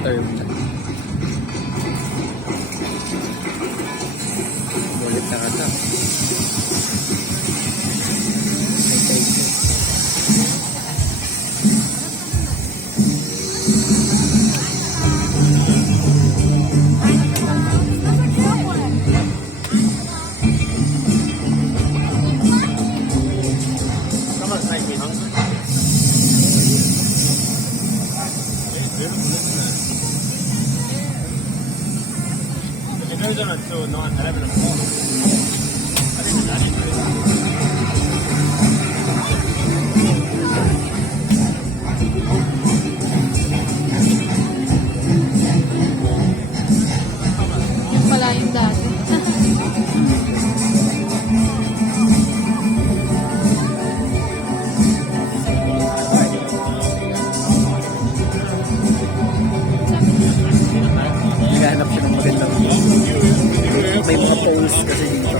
term na. Ulit na ata. Yung pala yung dati. Naghahanap siya ng magandang view. May mga post kasi dito.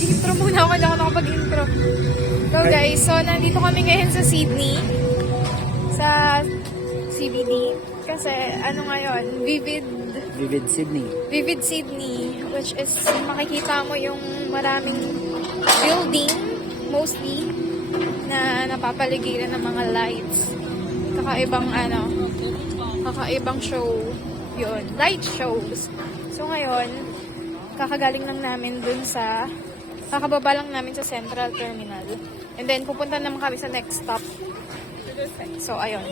Intro muna ako, hindi ako nakapag-intro. So guys, so nandito kami ngayon sa Sydney. Sa CBD. Kasi ano ngayon, Vivid Sydney. Vivid Sydney, which is makikita mo yung maraming building, mostly, na napapaligiran ng mga lights. Kakaibang show yun. Light shows. So ngayon, kakagaling lang namin dun sa, kakababa lang namin sa Central Terminal. And then, pupunta naman kami sa next stop. So, ayun.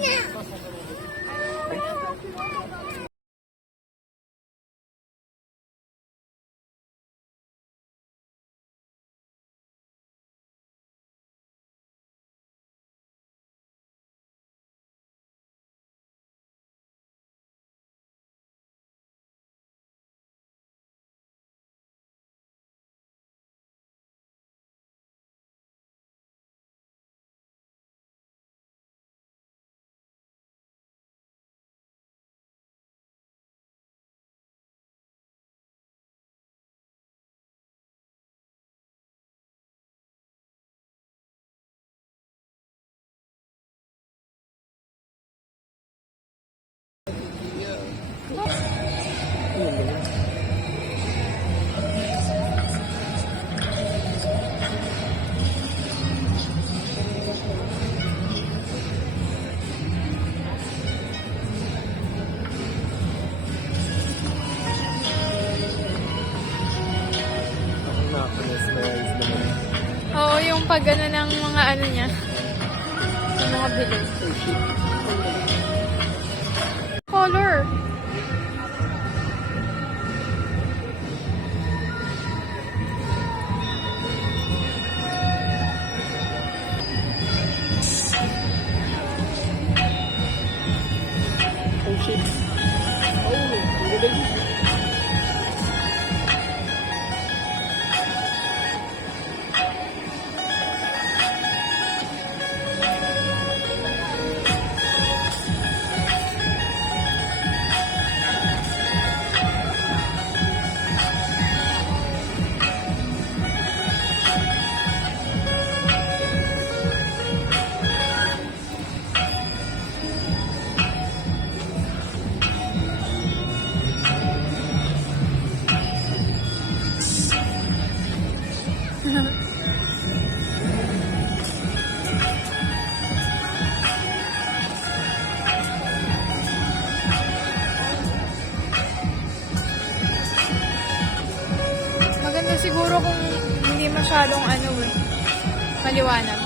Oo, yung pag ano ng mga ano niya. Yung mga bilog. Color. Oh shit. Oh, galing. Maganda siguro kung hindi masyadong ano eh, maliwanag.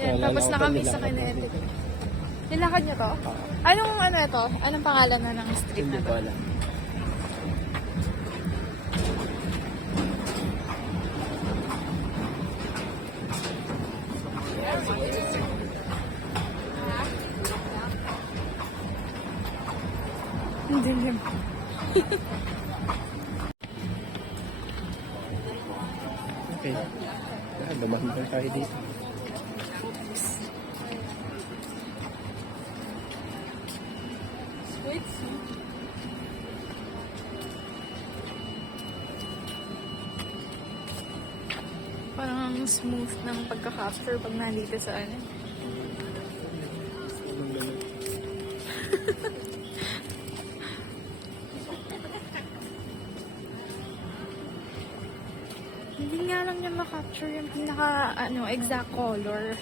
Yan, tapos na kami sa Kinetic. Nilakad nyo to? Anong ano ito? Anong pangalan na ng street na Hindi to? ko alam. Okay. Dumahan pa tayo dito. Parang ang smooth ng pagka-capture pag nandito sa ano. Hindi nga lang niya ma-capture yung pinaka, exact color.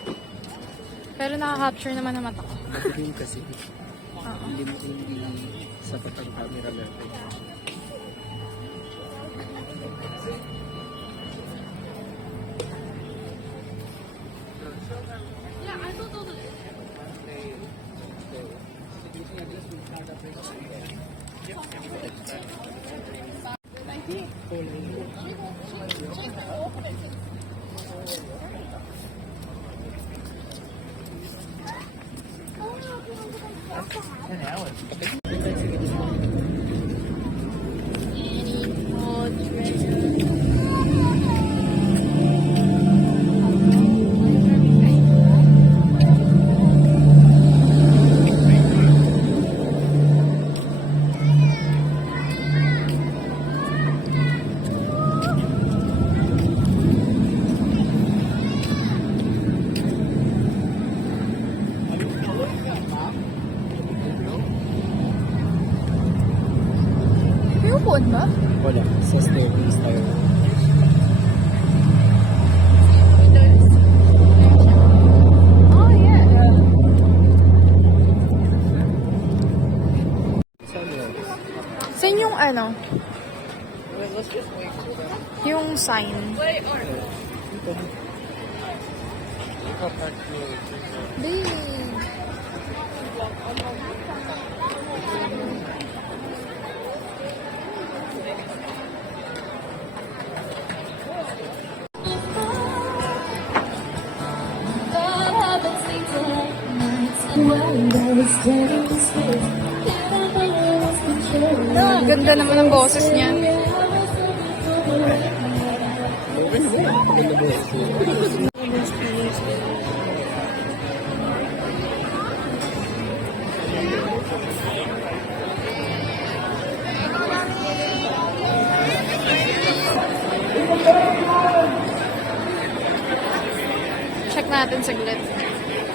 Pero naka-capture naman ang mata ko. Madilim kasi. Oo. Hindi sapat ang camera natin. May upuan ba? Wala. Sa staircase tayo. Oh, yeah. Saan yun? Saan yung yung sign? Dito. Babe. Ganda naman ang boses niya. Okay na ba? Maganda ba? Check natin saglit.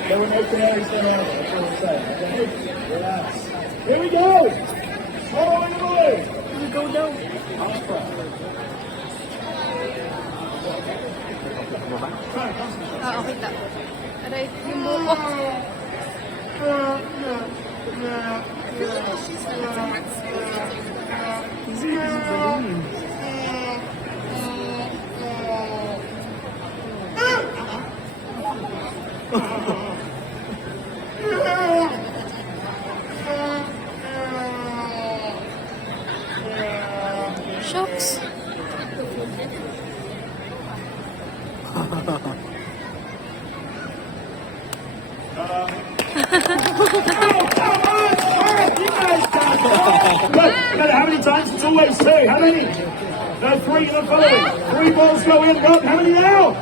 There were no canaries there now. Relax. Here we go. Following the way. Go daw. Ah, okay ta. Right, yung buko. Shucks. No matter how many times, it's always two. How many? No, three in the following. Three balls go in. Rob, how many now?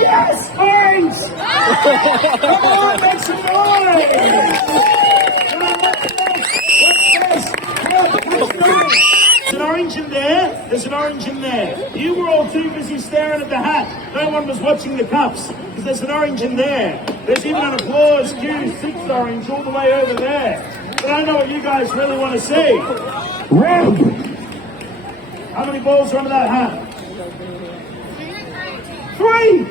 Yes! Orange! Come on, make some noise! There's an orange in there. There's an orange in there. You were all too busy staring at the hat. No one was watching the cups because there's an orange in there. There's even an applause Q6 orange all the way over there. But I know what you guys really want to see. Red. How many balls are under that hat? 3.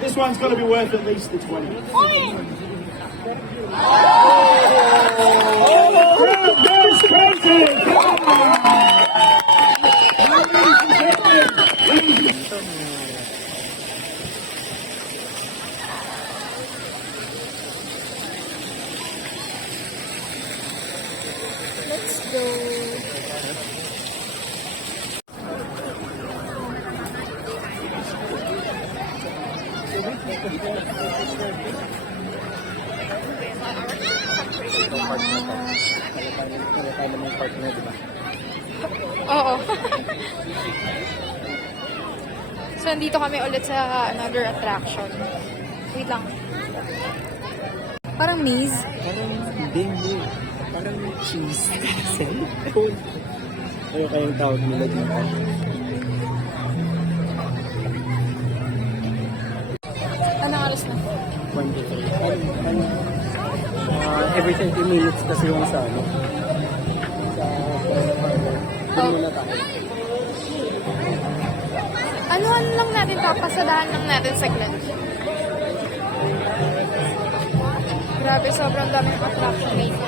This one's got to be worth at least the 20. Crowd goes crazy! Come on! Let's go. Kaya tayo naman park na, di ba? Oo. So, nandito kami ulit sa another attraction. Wait lang. Parang maze. Parang hindi. Parang cheese. Cellphone. Ano kayong tawag nila dito? Anong oras na? 23. Every 30 minutes kasi yung sa ano. Sa doon muna tayo. Ano lang natin papasadahan lang natin saglit. Grabe, sobrang daming attraction dito.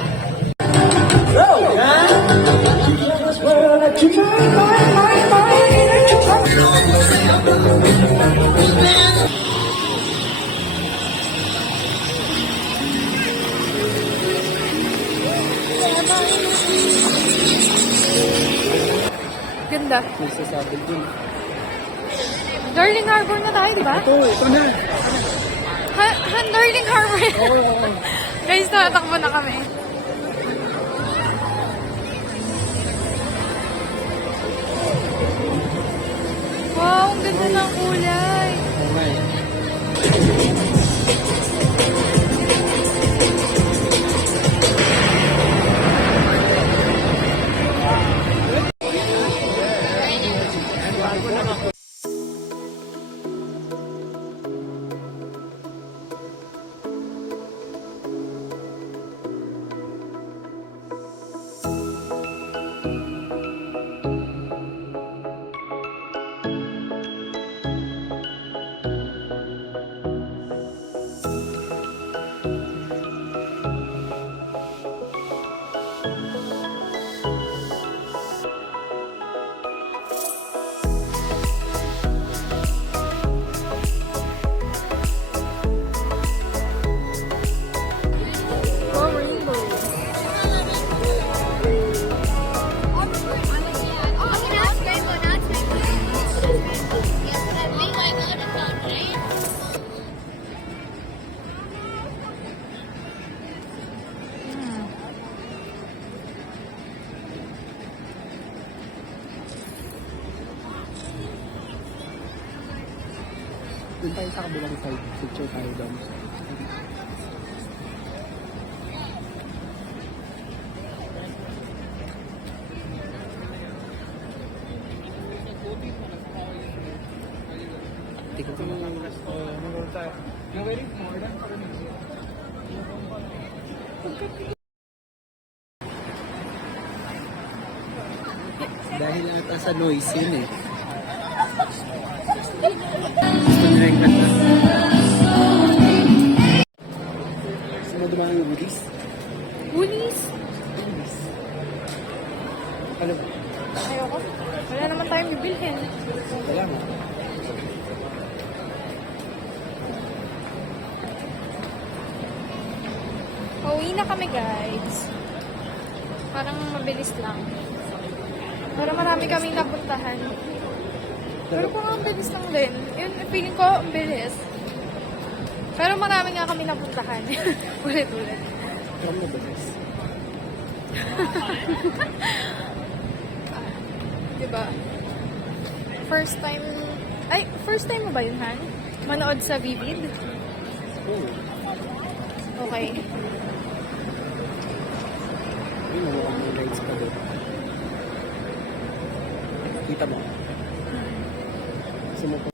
Ganda. Nagsasabi dun. Darling Harbor na tayo, di ba? Ito na. Darling Harbor. Oo. Guys, tatakbo na kami. Wow, ang ganda ng kulay. Okay. Wow, rainbow. Doon tayo sa kabilang side. Picture tayo doon. Tingnan ko naman. Dahil ata sa noise yun eh. Gusto nila yung kanta. Gusto mo dumaan yung Woolies? Woolies? Ano? Ayoko. Wala naman tayong bibilhin. Wala mo. Pauwi na kami, guys. Parang mabilis lang. Pero marami kaming napuntahan. Pero parang ang bilis lang din. Yun, feeling ko, ang bilis. Pero marami nga kami napuntahan. Ulit-ulit. From the best. Diba? First time mo ba yun, Han? Manood sa Vivid? Oh. Okay. Yun, namukhang may lights pa doon. Kita mo? Gusto mo pa